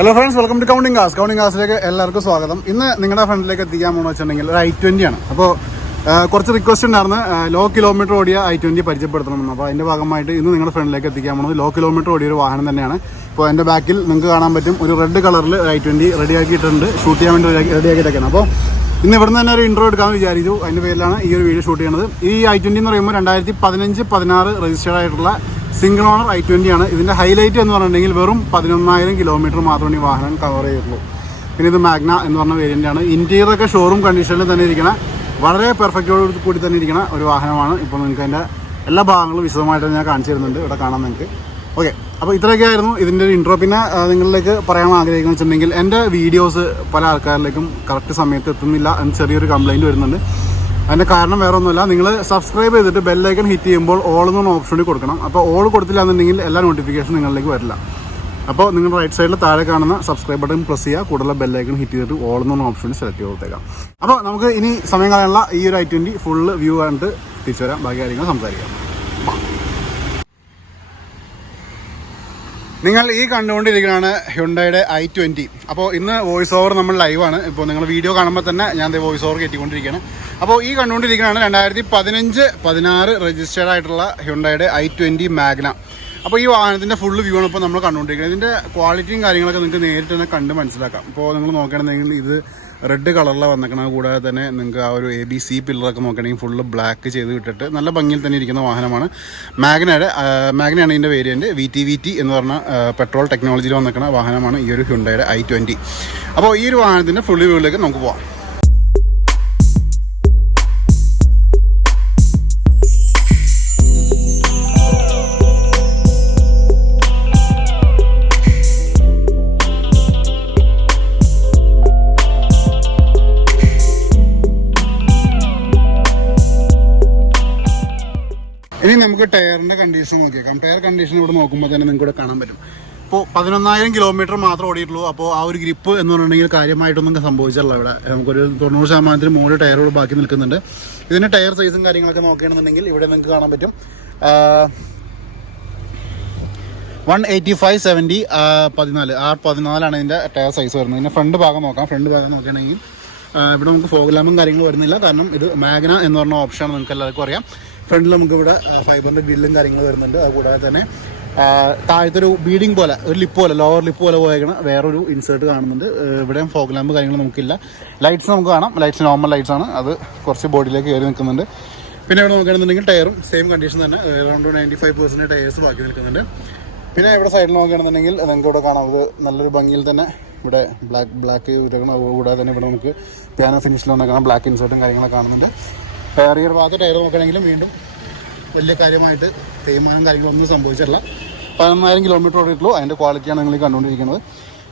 Hello friends, welcome to counting cars. Counting കാസിലേക്ക് എല്ലാവർക്കും സ്വാഗതം. ഇന്ന് നിങ്ങളുടെ ഫ്രണ്ടിലേക്ക് എത്തിക്കാൻ പോകുന്ന വെച്ചിട്ടുണ്ടെങ്കിൽ ഒരു i20 ആണ്. അപ്പോൾ കുറച്ച് റിക്വസ്റ്റ് ഉണ്ടായിരുന്നു ലോ കിലോമീറ്റർ ഓടിയ i20 പരിചയപ്പെടുത്തണമെന്ന്. അപ്പോൾ അതിൻ്റെ ഭാഗമായിട്ട് ഇന്ന് നിങ്ങളുടെ ഫ്രണ്ടിലേക്ക് എത്തിക്കാൻ പോകുന്നത് ലോ കിലോമീറ്റർ ഓടിയ ഒരു വാഹനം തന്നെയാണ്. ഇപ്പോൾ എൻ്റെ ബാക്കിൽ നിങ്ങൾക്ക് കാണാൻ പറ്റും ഒരു റെഡ് കളറിൽ i20 റെഡിയാക്കിയിട്ടുണ്ട്, ഷൂട്ട് ചെയ്യാൻ വേണ്ടി റെഡിയാക്കിയിട്ടൊക്കെയാണ്. അപ്പോൾ ഇന്ന് ഇവിടുന്ന് തന്നെ ഒരു ഇൻട്രോ എടുക്കാമെന്ന് വിചാരിച്ചു. അതിൻ്റെ പേരിലാണ് ഈ ഒരു വീഡിയോ ഷൂട്ട് ചെയ്യുന്നത്. ഈ i20 എന്ന് പറയുമ്പോൾ 2015-16 രജിസ്റ്റേർഡ് ആയിട്ടുള്ള സിംഗിൾ ഓണർ i20 ആണ്. ഇതിൻ്റെ ഹൈലൈറ്റ് എന്ന് പറഞ്ഞിട്ടുണ്ടെങ്കിൽ വെറും 11,000 കിലോമീറ്റർ മാത്രമേ ഈ വാഹനം കവർ ചെയ്യുള്ളൂ. പിന്നെ ഇത് മാഗ്ന എന്ന് പറഞ്ഞ വേരിയൻ്റാണ്. ഇൻറ്റീരിയറൊക്കെ ഷോറൂം കണ്ടീഷനിൽ തന്നെ ഇരിക്കുന്ന വളരെ പെർഫെക്റ്റോട് കൂടി തന്നെ ഇരിക്കുന്ന ഒരു വാഹനമാണ്. ഇപ്പോൾ നിങ്ങൾക്ക് അതിൻ്റെ എല്ലാ ഭാഗങ്ങളും വിശദമായിട്ട് ഞാൻ കാണിച്ചു തരുന്നുണ്ട്, ഇവിടെ കാണാൻ നിങ്ങൾക്ക്. ഓക്കെ, അപ്പോൾ ഇത്രയൊക്കെയായിരുന്നു ഇതിൻ്റെ ഒരു ഇൻട്രോ. പിന്നെ നിങ്ങളിലേക്ക് പറയാൻ ആഗ്രഹിക്കുന്നത് വെച്ചിട്ടുണ്ടെങ്കിൽ എൻ്റെ വീഡിയോസ് പല ആൾക്കാരിലേക്കും കറക്റ്റ് സമയത്ത് എത്തുന്നില്ല എന്ന് ചെറിയൊരു കംപ്ലയിൻറ്റ് വരുന്നുണ്ട്. അതിൻ്റെ കാരണം വേറെ ഒന്നുമില്ല, നിങ്ങൾ സബ്സ്ക്രൈബ് ചെയ്തിട്ട് ബെല്ലൈക്കൺ ഹിറ്റ് ചെയ്യുമ്പോൾ ഓൾ എന്നൊന്ന് ഓപ്ഷൻ കൊടുക്കണം. അപ്പോൾ ഓൾ കൊടുത്തില്ല എന്നുണ്ടെങ്കിൽ എല്ലാ നോട്ടിഫിക്കേഷൻ നിങ്ങളിലേക്ക് വരില്ല. അപ്പോൾ നിങ്ങൾ റൈറ്റ് സൈഡിൽ താഴെ കാണുന്ന സബ്സ്ക്രൈബ് ബട്ടൺ പ്രസ് ചെയ്യുക, കൂടുതൽ ബെല്ലൈക്കൺ ഹിറ്റ് ചെയ്തിട്ട് ഓൾ എന്നൊന്ന് ഓപ്ഷൻ സെലക്ട് ചെയ്ത് കൊടുത്തേക്കാം. അപ്പോൾ നമുക്ക് ഇനി സമയം കളയാനുള്ള ഈ ഒരു i20 ഫുള്ള് വ്യൂ കണ്ടിട്ട് തിരിച്ചു വരാം, ബാക്കി കാര്യങ്ങൾ സംസാരിക്കാം. നിങ്ങൾ ഈ കണ്ടുകൊണ്ടിരിക്കുന്നതാണ് ഹ്യുണ്ടായുടെ i20. അപ്പോൾ ഇന്ന് വോയിസ് ഓവർ നമ്മൾ ലൈവാണ്. ഇപ്പോൾ നിങ്ങൾ വീഡിയോ കാണുമ്പോൾ തന്നെ ഞാൻ വോയിസ് ഓവർ കയറ്റിക്കൊണ്ടിരിക്കുകയാണ്. അപ്പോൾ ഈ കണ്ടുകൊണ്ടിരിക്കുന്നതാണ് 2015-16 രജിസ്റ്റേർഡ് ആയിട്ടുള്ള ഹ്യുണ്ടായുടെ i20 മാഗ്ന. അപ്പോൾ ഈ വാഹനത്തിൻ്റെ ഫുള്ള് വ്യൂ ആണ് ഇപ്പോൾ നമ്മൾ കണ്ടുകൊണ്ടിരിക്കുന്നത്. ഇതിൻ്റെ ക്വാളിറ്റിയും കാര്യങ്ങളൊക്കെ നിങ്ങൾക്ക് നേരിട്ട് തന്നെ കണ്ട് മനസ്സിലാക്കാം. ഇപ്പോൾ നിങ്ങൾ നോക്കുകയാണെന്നുണ്ടെങ്കിൽ ഇത് റെഡ് കളറിലാണ് വന്നേക്കുന്നത്. കൂടാതെ തന്നെ നിങ്ങൾക്ക് ആ ഒരു ABC പില്ലറൊക്കെ നോക്കുകയാണെങ്കിൽ ഫുള്ള് ബ്ലാക്ക് ചെയ്ത് വിട്ടിട്ട് നല്ല ഭംഗിയിൽ തന്നെ ഇരിക്കുന്ന വാഹനമാണ്. മാഗ്നയാണ് ഇതിൻ്റെ വേരിയൻറ്റ്. VT എന്ന് പറഞ്ഞ പെട്രോൾ ടെക്നോളജിയിൽ വന്നേക്കുന്ന വാഹനമാണ് ഈ ഒരു ഹ്യുണ്ടായുടെ i20. അപ്പോൾ ഈ ഒരു വാഹനത്തിൻ്റെ ഫുൾ വ്യൂവിലേക്ക് നമുക്ക് പോകാം. ഇനി നമുക്ക് ടയറിൻ്റെ കണ്ടീഷൻ നോക്കിയേക്കാം. ടയർ കണ്ടീഷൻ ഇവിടെ നോക്കുമ്പോൾ തന്നെ നിങ്ങൾക്ക് ഇവിടെ കാണാൻ പറ്റും. ഇപ്പോൾ 11,000 കിലോമീറ്റർ മാത്രം ഓടിയിട്ടുള്ളൂ. അപ്പോൾ ആ ഒരു ഗ്രിപ്പ് എന്ന് പറഞ്ഞിട്ടുണ്ടെങ്കിൽ കാര്യമായിട്ടൊന്നും സംഭവിച്ചില്ല. ഇവിടെ നമുക്കൊരു 90% മുകളിൽ ടയറുകൾ ബാക്കി നിൽക്കുന്നുണ്ട്. ഇതിൻ്റെ ടയർ സൈസും കാര്യങ്ങളൊക്കെ നോക്കുകയാണെന്നുണ്ടെങ്കിൽ ഇവിടെ നിങ്ങൾക്ക് കാണാൻ പറ്റും 185/70 R14 ഇതിൻ്റെ ടയർ സൈസ് വരുന്നത്. ഇതിൻ്റെ ഫ്രണ്ട് ഭാഗം നോക്കാം. ഫ്രണ്ട് ഭാഗം നോക്കുകയാണെങ്കിൽ ഇവിടെ നമുക്ക് ഫോഗ് ലാമ്പും കാര്യങ്ങളും വരുന്നില്ല, കാരണം ഇത് മാഗ്ന എന്ന് പറഞ്ഞ ഓപ്ഷനാണ്, നിങ്ങൾക്ക് എല്ലാവർക്കും അറിയാം. ഫ്രണ്ടിൽ നമുക്ക് ഇവിടെ ഫൈബറിൻ്റെ ഗ്രില്ലും കാര്യങ്ങളും വരുന്നുണ്ട്. അതുകൂടാതെ തന്നെ താഴത്തെ ഒരു ബീഡിങ് പോലെ ഒരു ലിപ്പ് പോലെ ലോവർ ലിപ്പ് പോലെ പോയേക്കണ വേറൊരു ഇൻസേർട്ട് കാണുന്നുണ്ട്. ഇവിടെയും ഫോഗ് ലാമ്പ് കാര്യങ്ങൾ നമുക്കില്ല. ലൈറ്റ്സ് നമുക്ക് കാണാം. ലൈറ്റ്സ് നോർമൽ ലൈറ്റ്സ് ആണ്, അത് കുറച്ച് ബോഡിയിലേക്ക് കയറി നിൽക്കുന്നുണ്ട്. പിന്നെ ഇവിടെ നോക്കുകയാണെന്നുണ്ടെങ്കിൽ ടയറും സെയിം കണ്ടീഷൻ തന്നെ, അറൗണ്ട് 95% ടയേഴ്സ് ബാക്കി നിൽക്കുന്നുണ്ട്. പിന്നെ ഇവിടെ സൈഡിൽ നോക്കുകയാണെന്നുണ്ടെങ്കിൽ നിങ്ങൾക്ക് ഇവിടെ കാണാം, ഇത് നല്ലൊരു ഭംഗിയിൽ തന്നെ ഇവിടെ ബ്ലാക്ക് ഇരിക്കണം. കൂടാതെ തന്നെ ഇവിടെ നമുക്ക് പിയാനോ ഫിനിഷിൽ വന്നേക്കണം ബ്ലാക്ക് ഇൻസേർട്ടും കാര്യങ്ങളൊക്കെ കാണുന്നുണ്ട്. റിയർ ഭാഗത്ത് ടയർ നോക്കുകയാണെങ്കിലും വീണ്ടും വലിയ കാര്യമായിട്ട് തേയ്മാനം കാര്യങ്ങളൊന്നും സംഭവിച്ചിട്ടില്ല. 11,000 കിലോമീറ്റർ ഓടിയിട്ടുള്ളൂ. അതിൻ്റെ ക്വാളിറ്റിയാണ് നിങ്ങൾ കണ്ടുകൊണ്ടിരിക്കുന്നത്.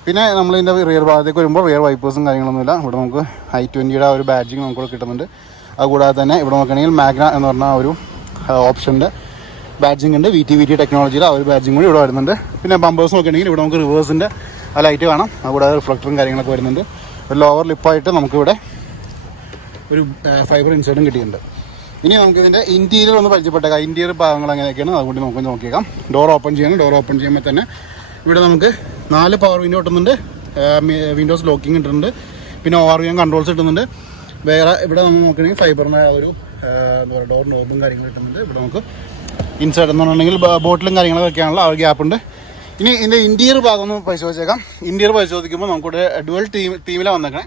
പിന്നെ നമ്മളിതിൻ്റെ റിയർ ഭാഗത്തേക്ക് വരുമ്പോൾ റിയർ വൈപ്പേഴ്സും കാര്യങ്ങളൊന്നുമില്ല. ഇവിടെ നമുക്ക് i20യുടെ ഒരു ബാഡ്ജിങ് നമുക്ക് കിട്ടുന്നുണ്ട്. അതുകൂടാതെ തന്നെ ഇവിടെ നോക്കുകയാണെങ്കിൽ മാഗ്ന എന്ന് പറഞ്ഞ ഒരു ഓപ്ഷൻ്റെ ബാഡ്ജിങ് ഉണ്ട്. VT ടെക്നോളജിയുടെ ആ ഒരു ബാഡ്ജിങ് കൂടി ഇവിടെ വരുന്നുണ്ട്. പിന്നെ ബമ്പേഴ്സ് നോക്കുകയാണെങ്കിൽ ഇവിടെ നമുക്ക് റിവേഴ്സിൻ്റെ ആ ലൈറ്റ് കാണാം. അതുകൂടാതെ റിഫ്ലക്ടറും കാര്യങ്ങളൊക്കെ വരുന്നുണ്ട്. ഒരു ലോവർ ലിപ്പായിട്ട് നമുക്കിവിടെ ഒരു ഫൈബർ ഇൻസേർട്ടും കിട്ടിയിട്ടുണ്ട്. ഇനി നമുക്കിതിൻ്റെ ഇൻറ്റീരിയർ ഒന്ന് പരിചയപ്പെട്ടേക്കാം. ഇൻറ്റീരിയർ ഭാഗങ്ങൾ എങ്ങനെയൊക്കെയാണ് അതുകൊണ്ട് നമുക്ക് നോക്കിയേക്കാം. ഡോർ ഓപ്പൺ ചെയ്യണം. ഡോർ ഓപ്പൺ ചെയ്യുമ്പോൾ തന്നെ ഇവിടെ നമുക്ക് 4 പവർ വിൻഡോ കിട്ടുന്നുണ്ട്. വിൻഡോസ് ലോക്കിങ് ഇട്ടിട്ടുണ്ട്. പിന്നെ ORVM കൺട്രോൾസ് കിട്ടുന്നുണ്ട്. വേറെ ഇവിടെ നമ്മൾ നോക്കുകയാണെങ്കിൽ ഫൈബറിൻ്റെ ഒരു എന്താ പറയുക ഡോർ നോബും കാര്യങ്ങളും കിട്ടുന്നുണ്ട്. ഇവിടെ നമുക്ക് ഇൻസേർട്ട് എന്ന് പറഞ്ഞിട്ടുണ്ടെങ്കിൽ ബോട്ടിലും കാര്യങ്ങളൊക്കെ വെക്കാനുള്ള ആ ഒരു ഗ്യാപ്പുണ്ട്. ഇനി ഇതിൻ്റെ ഇൻറ്റീരിയർ ഭാഗം ഒന്ന് പരിശോധിച്ചേക്കാം. ഇൻറ്റീരിയർ പരിശോധിക്കുമ്പോൾ നമുക്കിവിടെ ഡുവൽ തീമിലാണ് വന്നേക്കണേ.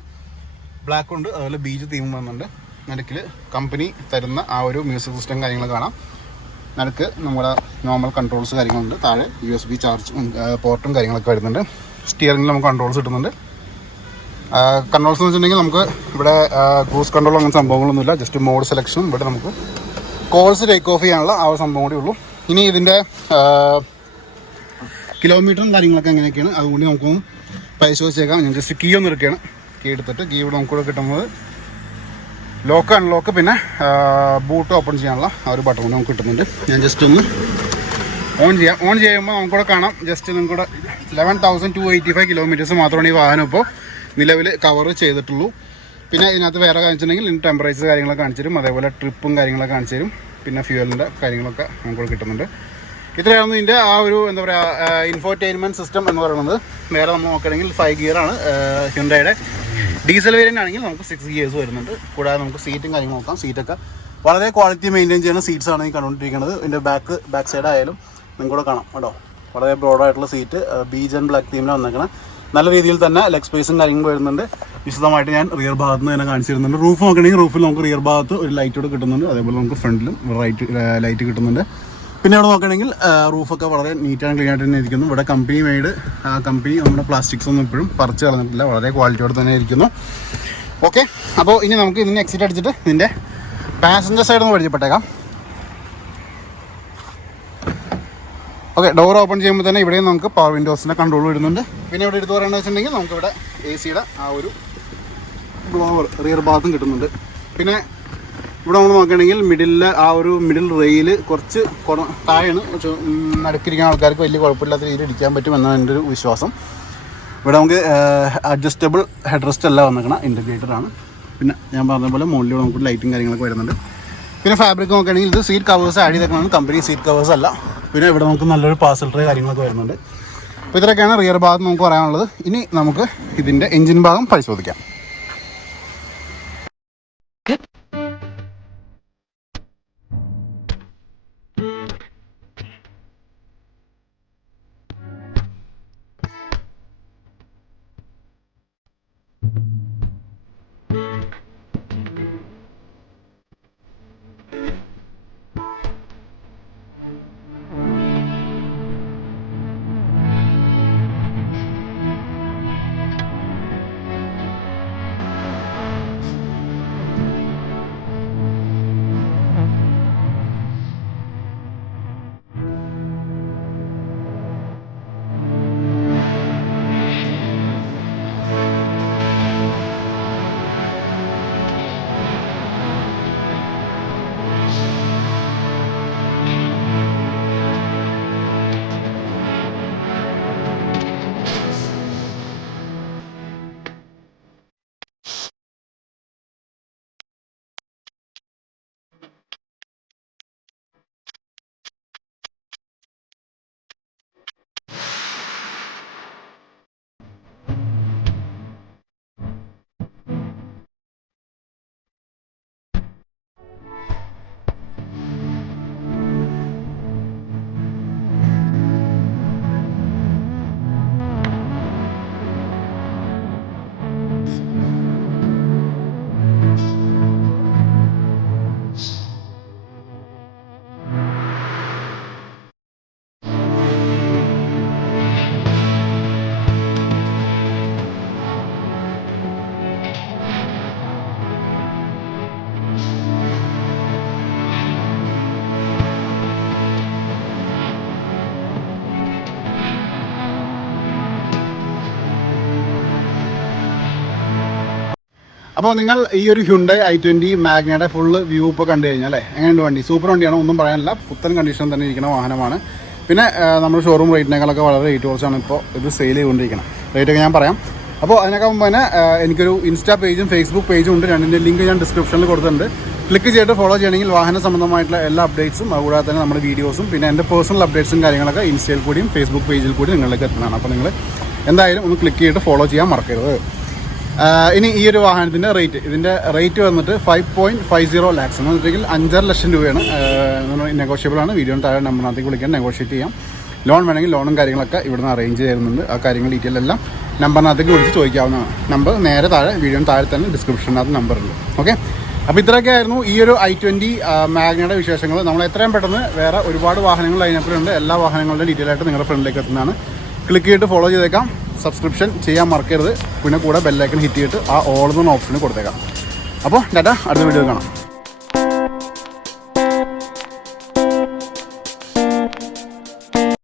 ബ്ലാക്ക് ഉണ്ട്, അതുപോലെ ബീച്ച് തീമും വന്നിട്ടുണ്ട്. നടുക്കിൽ കമ്പനി തരുന്ന ആ ഒരു മ്യൂസിക് സിസ്റ്റം കാര്യങ്ങൾ കാണാം. നടുക്ക് നമ്മുടെ നോർമൽ കൺട്രോൾസ് കാര്യങ്ങളുണ്ട്. താഴെ USB ചാർജ് പോർട്ടും കാര്യങ്ങളൊക്കെ വരുന്നുണ്ട്. സ്റ്റിയറിംഗിൽ നമുക്ക് കൺട്രോൾസ് കിട്ടുന്നുണ്ട്. കൺട്രോൾസ് എന്ന് വെച്ചിട്ടുണ്ടെങ്കിൽ നമുക്ക് ഇവിടെ ക്രൂസ് കൺട്രോൾ അങ്ങനെ സംഭവങ്ങളൊന്നുമില്ല. ജസ്റ്റ് മോഡ് സെലക്ഷനും ഇവിടെ നമുക്ക് കോൾസ് ടേക്ക് ഓഫ് ചെയ്യാനുള്ള ആ ഒരു സംഭവം കൂടി ഉള്ളൂ. ഇനി ഇതിൻ്റെ കിലോമീറ്ററും കാര്യങ്ങളൊക്കെ എങ്ങനെയൊക്കെയാണ് അതുകൊണ്ട് നമുക്കൊന്ന് പരിശോധിച്ചേക്കാം. ഞാൻ ജസ്റ്റ് കീ ഒന്ന് എടുക്കുകയാണ്. കീ എടുത്തിട്ട് കീ ഇവിടെ നമുക്കിവിടെ കിട്ടുന്നത് ലോക്ക് അൺലോക്ക് പിന്നെ ബൂട്ട് ഓപ്പൺ ചെയ്യാനുള്ള ആ ഒരു ബട്ടൺ നമുക്ക് കിട്ടുന്നുണ്ട്. ഞാൻ ജസ്റ്റ് ഒന്ന് ഓൺ ചെയ്യുമ്പോൾ നമുക്കിവിടെ കാണാം. ജസ്റ്റ് നിങ്ങൾക്കിവിടെ 11,285 കിലോമീറ്റേഴ്സ് മാത്രമാണ് ഈ വാഹനം ഇപ്പോൾ നിലവിൽ കവർ ചെയ്തിട്ടുള്ളൂ. പിന്നെ ഇതിനകത്ത് വേറെ കാണിച്ചിട്ടുണ്ടെങ്കിൽ ഇതിന് ടെമ്പറേച്ചർ കാര്യങ്ങളൊക്കെ കാണിച്ചു തരും. അതേപോലെ ട്രിപ്പും കാര്യങ്ങളൊക്കെ കാണിച്ചു തരും. പിന്നെ ഫ്യൂവലിൻ്റെ കാര്യങ്ങളൊക്കെ നമുക്കിവിടെ കിട്ടുന്നുണ്ട്. ഇത്രയായിരുന്നു ഇതിൻ്റെ ആ ഒരു എന്താ പറയുക ഇൻഫോർടൈൻമെൻറ്റ് സിസ്റ്റം എന്ന് പറയുന്നത്. വേറെ നമ്മൾ നോക്കുകയാണെങ്കിൽ 5 ഗിയറാണ്. ഹ്യുണ്ടായുടെ ഡീസൽ വേരിയൻ്റ് ആണെങ്കിൽ നമുക്ക് 6 ഗിയേഴ്സ് വരുന്നുണ്ട്. കൂടാതെ നമുക്ക് സീറ്റും കാര്യങ്ങൾ നോക്കാം. സീറ്റൊക്കെ വളരെ ക്വാളിറ്റി മെയിൻറ്റെയിൻ ചെയ്യുന്ന സീറ്റ്സാണ് ഈ കണ്ടുകൊണ്ടിരിക്കുന്നത്. ഇതിൻ്റെ ബാക്ക് സൈഡ് ആയാലും നിങ്ങൾക്കൂടെ കാണാം കേട്ടോ. വളരെ ബ്രോഡായിട്ടുള്ള സീറ്റ്, ബീജ് ആൻഡ് ബ്ലാക്ക് തീമിൽ വന്നേക്കണം. നല്ല രീതിയിൽ തന്നെ ലെഗ് സ്പേസും കാര്യങ്ങളും വരുന്നുണ്ട്. വിശദമായിട്ട് ഞാൻ റിയർ ഭാഗത്ത് നിന്ന് തന്നെ കാണിച്ചിരുന്നുണ്ട്. റൂഫ് നോക്കണമെങ്കിൽ റൂഫിൽ നമുക്ക് റിയർ ഭാഗത്ത് ഒരു ലൈറ്റ് കൂടെ കിട്ടുന്നുണ്ട്. അതേപോലെ നമുക്ക് ഫ്രണ്ടിലും ലൈറ്റ് കിട്ടുന്നുണ്ട്. പിന്നെ അവിടെ നോക്കുകയാണെങ്കിൽ റൂഫൊക്കെ വളരെ നീറ്റ് ആൻഡ് ക്ലീൻ ആയിട്ട് തന്നെ ഇരിക്കുന്നു. ഇവിടെ കമ്പനി മെയ്ഡ്, കമ്പനി നമ്മുടെ പ്ലാസ്റ്റിക്സ് ഒന്നും ഇപ്പോഴും പറിച്ച് കളഞ്ഞിട്ടില്ല. വളരെ ക്വാളിറ്റിയോടെ തന്നെ ഇരിക്കുന്നു. ഓക്കെ, അപ്പോൾ ഇനി നമുക്ക് ഇതിന് എക്സിറ്റ് അടിച്ചിട്ട് ഇതിൻ്റെ പാസഞ്ചർ സൈഡ് ഒന്ന് പരിചയപ്പെട്ടേക്കാം. ഓക്കെ, ഡോർ ഓപ്പൺ ചെയ്യുമ്പോൾ തന്നെ ഇവിടെയും നമുക്ക് പവർ വിൻഡോസിൻ്റെ കൺട്രോൾ വരുന്നുണ്ട്. പിന്നെ ഇവിടെ എടുത്ത് പറയുന്നത് വെച്ചിട്ടുണ്ടെങ്കിൽ നമുക്കിവിടെ AC-യുടെ ആ ഒരു ബ്ലോവർ റിയർ ഭാഗത്തും കിട്ടുന്നുണ്ട്. പിന്നെ ഇവിടെ നമ്മൾ നോക്കുകയാണെങ്കിൽ മിഡിൽ റെയിൽ കുറച്ച് താഴെയാണ്. നടുക്കിരിക്കുന്ന ആൾക്കാർക്ക് വലിയ കുഴപ്പമില്ലാത്ത രീതിയിൽ ഇരിക്കാൻ പറ്റുമെന്നാണ് എൻ്റെ ഒരു വിശ്വാസം. ഇവിടെ നമുക്ക് അഡ്ജസ്റ്റബിൾ ഹെഡ് റെസ്റ്റ് എല്ലാം വന്നിരിക്കണം, ഇൻറ്റഗ്രേറ്റഡാണ്. പിന്നെ ഞാൻ പറഞ്ഞ പോലെ മുകളിലൂടെ നമുക്ക് ലൈറ്റും കാര്യങ്ങളൊക്കെ വരുന്നുണ്ട്. പിന്നെ ഫാബ്രിക് നോക്കുകയാണെങ്കിൽ ഇത് സീറ്റ് കവേഴ്സ് ആഡ് ചെയ്തേക്കുന്നതാണ്, കമ്പനി സീറ്റ് കവേഴ്സ് അല്ല. പിന്നെ ഇവിടെ നമുക്ക് നല്ലൊരു പാർസൽ ട്രേ കാര്യങ്ങളൊക്കെ വരുന്നുണ്ട്. അപ്പോൾ ഇത്രയൊക്കെയാണ് റിയർ ഭാഗത്ത് നമുക്ക് പറയാനുള്ളത്. ഇനി നമുക്ക് ഇതിൻ്റെ എഞ്ചിൻ ഭാഗം പരിശോധിക്കാം. അപ്പോൾ നിങ്ങൾ ഈ ഒരു ഹ്യുണ്ടായി i20 മാഗ്നയുടെ ഫുള്ള് വ്യൂ ഇപ്പോൾ കണ്ടു കഴിഞ്ഞാൽ അല്ലേ, എങ്ങനെയുണ്ട് വണ്ടി? സൂപ്പർ വണ്ടിയാണ്, ഒന്നും പറയാനില്ല. പുത്തൻ കണ്ടീഷൻ തന്നെ ഇരിക്കുന്ന വാഹനമാണ്. പിന്നെ നമ്മുടെ ഷോറൂം റേറ്റിനേക്കാളൊക്കെ വളരെ റേറ്റ് കുറച്ചാണ് ഇപ്പോൾ ഇത് സെയിൽ ചെയ്തുകൊണ്ടിരിക്കുന്നത്. റേറ്റൊക്കെ ഞാൻ പറയാം. അപ്പോൾ അതിനൊക്കെ മുമ്പ് തന്നെ എനിക്കൊരു ഇൻസ്റ്റാ പേജും ഫേസ്ബുക്ക് പേജും ഉണ്ട്. രണ്ടിൻ്റെ ലിങ്ക് ഞാൻ ഡിസ്ക്രിപ്ഷനിൽ കൊടുത്തിട്ടുണ്ട്. ക്ലിക്ക് ചെയ്തിട്ട് ഫോളോ ചെയ്യണമെങ്കിൽ വാഹന സംബന്ധമായിട്ടുള്ള എല്ലാ അപ്ഡേറ്റ്സും അതുകൂടാതെ തന്നെ നമ്മുടെ വീഡിയോസും പിന്നെ എൻ്റെ പേഴ്സണൽ അപ്ഡേറ്റ്സും കാര്യങ്ങളൊക്കെ ഇൻസ്റ്റയിൽ കൂടിയും ഫേസ്ബുക്ക് പേജിൽ കൂടി നിങ്ങളിലേക്ക് എത്തുന്നതാണ്. അപ്പോൾ നിങ്ങൾ എന്തായാലും ഒന്ന് ക്ലിക്ക് ചെയ്തിട്ട് ഫോളോ ചെയ്യാൻ മറക്കരുത്. ഇനി ഈ ഒരു വാഹനത്തിൻ്റെ ഇതിൻ്റെ റേറ്റ് വന്നിട്ട് 5.50 lakhs എന്ന് വെച്ചിട്ടുണ്ടെങ്കിൽ 5.5 ലക്ഷം രൂപയാണ്. നെഗോഷ്യബിളാണ്. വീഡിയോന് താഴെ നമ്പറിനകത്തേക്ക് വിളിക്കാൻ നെഗോഷിയേറ്റ് ചെയ്യാം. ലോൺ വേണമെങ്കിൽ ലോണും കാര്യങ്ങളൊക്കെ ഇവിടുന്ന് അറേഞ്ച് ചെയ്യുന്നുണ്ട്. ആ കാര്യങ്ങൾ ഡീറ്റെയിൽ എല്ലാം നമ്പറിനകത്തേക്ക് വിളിച്ച് ചോദിക്കാവുന്നതാണ്. നമ്പർ നേരെ താഴെ വീഡിയോന് താഴെ തന്നെ ഡിസ്ക്രിപ്ഷനകത്ത് നമ്പറുണ്ട്. ഓക്കെ, അപ്പോൾ ഇത്രയൊക്കെ ആയിരുന്നു ഈ ഒരു i20 മാഗ്നയുടെ വിശേഷങ്ങൾ. നമ്മൾ എത്രയും പെട്ടെന്ന് വേറെ ഒരുപാട് വാഹനങ്ങൾ ലൈനപ്പിലുണ്ട്. എല്ലാ വാഹനങ്ങളുടെ ഡീറ്റെയിൽ ആയിട്ട് നിങ്ങളുടെ ഫ്രണ്ടിലേക്ക് എത്തുന്നതാണ്. ക്ലിക്ക് ചെയ്തിട്ട് ഫോളോ ചെയ്തേക്കാം. സബ്സ്ക്രിപ്ഷൻ ചെയ്യാൻ മറക്കരുത്. പിന്നെ കൂടെ ബെല്ലൈക്കൺ ഹിറ്റ് ചെയ്തിട്ട് ആ ഓൾ എന്ന ഓപ്ഷന് കൊടുത്തേക്കാം. അപ്പോൾ ടാറ്റ, അടുത്ത വീഡിയോ കാണാം.